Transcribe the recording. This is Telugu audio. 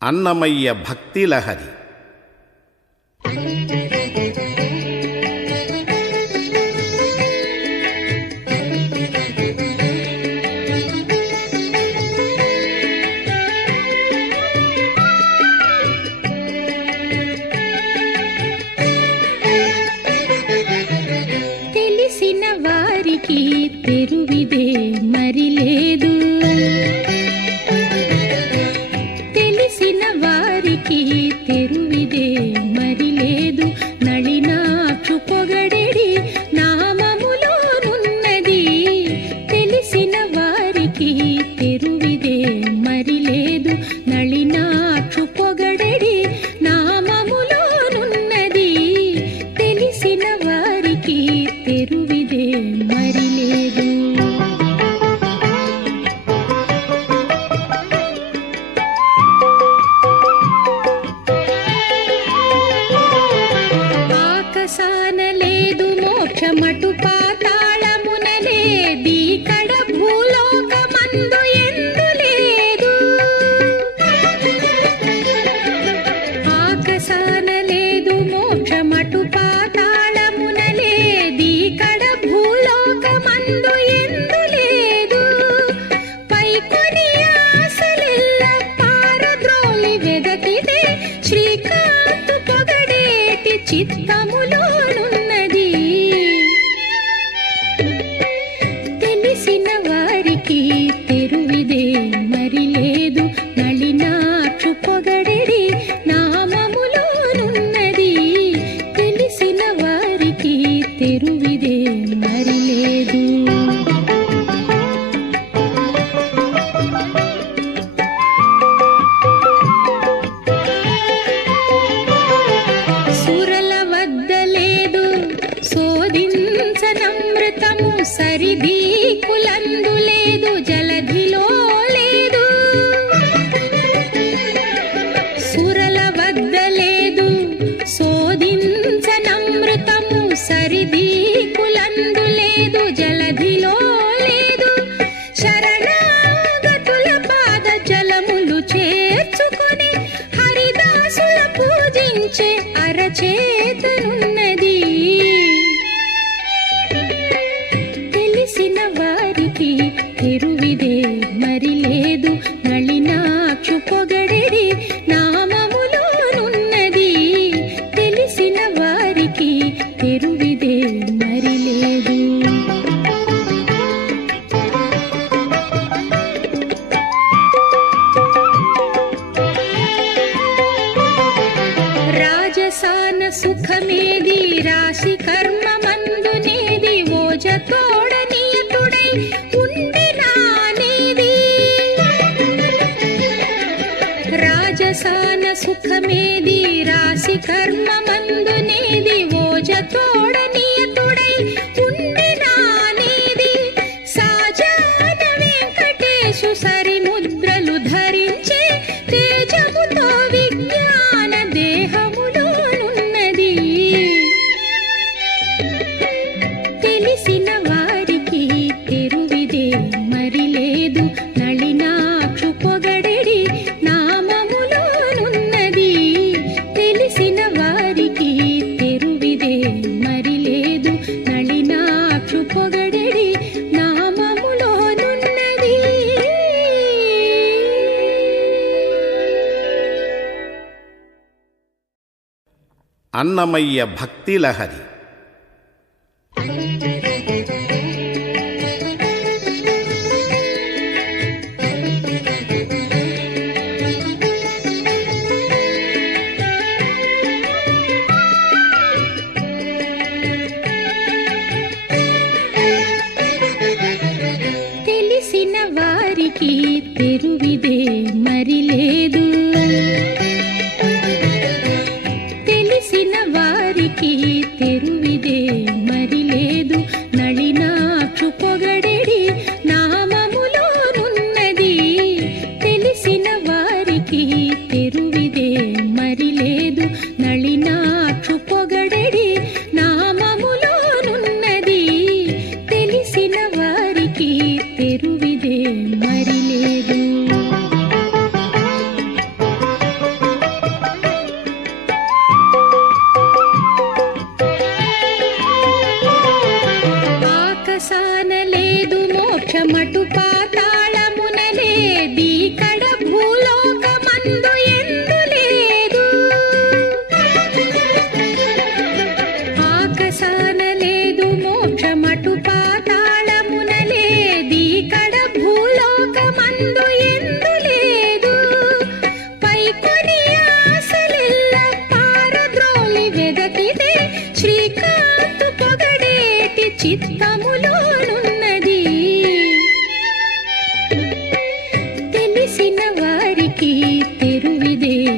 అన్నమయ్య భక్తి లహరి. తెలిసిన వారికి తెరువిదే మరి లేదు, తెలిసిన వారికి తెరువిదే మరి లేదు. నళినాక్షు పొగడెడి నామములోనున్నది, తెలిసిన వారికి తెరువిదే మరి లేదు. నళినాక్షు పొగడెడి నామములోనున్నది, తెలిసిన వారికి తెరువిదే మరి లేదు. ఆకాశాన లేదు మోక్షమటు పాతాళమున లేదీకడ భూలోకమందు ఎందు లేదు. ఆకాశాన లేదు మోక్షమటు పాతాళమున లేదీకడ భూలోకమందు ఎందు లేదు. పైకొని ఆశలెల్ల పారద్రోలి వెదకితే శ్రీకాంతు పొగడేటి చిత్తములోనున్నది, తెలిసిన వారికి తెరువిదే మరి లేదు. నళినాక్షు పొగడెడి నామములోనున్నది, తెలిసిన వారికి తెరువిదే మరి లేదు. సురల వద్ద లేదు శోధించనమృతము, సరిదీకులందు లేదు జలధిలో లేదు. సురల వద్ద లేదు శోధించనమృతము, సరిదీకులందు లేదు జలధిలో లేదు. శరణాగతుల పాద జలములు చేర్చుకొని హరిదాసుల పూజించే అరచేతనున్నది, తెలిసిన వారికి తెరువిదే మరి లేదు. నళినాక్షు పొగడెడి నామములోనున్నది, తెలిసిన వారికి తెరువిదే మరి లేదు. రాజసాన సుఖమేది రాశి కర్మమందునేది, ఓజతోడనియతుడై ఉండినానేది. రాజసాన సుఖమేది రాశి కర్మమందునేది, ఓజతోడనియతుడై ఉండినానేది. సాజాన వెంకటేశు సరిముద్రలు ధరించే తేజముతో విజ్ఞాన దేహములోనున్నది, తెలిసిన వారికి తెరువిదే మరి లేదు. నళినాక్షు పొగడెడి నామములోనున్నది, తెలిసిన వారికి తెరువిదే మరి లేదు. నళినాక్షు పొగడెడి నామములోనున్నది. అన్నమయ్య భక్తి లహరి. తెలిసిన వారికి తెరువిదే మరి లేదు, తెలిసిన వారికి తెరువిదే మరి లేదు. నళినాక్షు పొగడెడి నామములోనున్నది, తెలిసిన వారికి తెరువిదే మరి లేదు. నళినాక్షు పొగడెడి నామములోనున్నది, తెలిసిన వారికి తెరువిదే మరి లేదు. మధుపా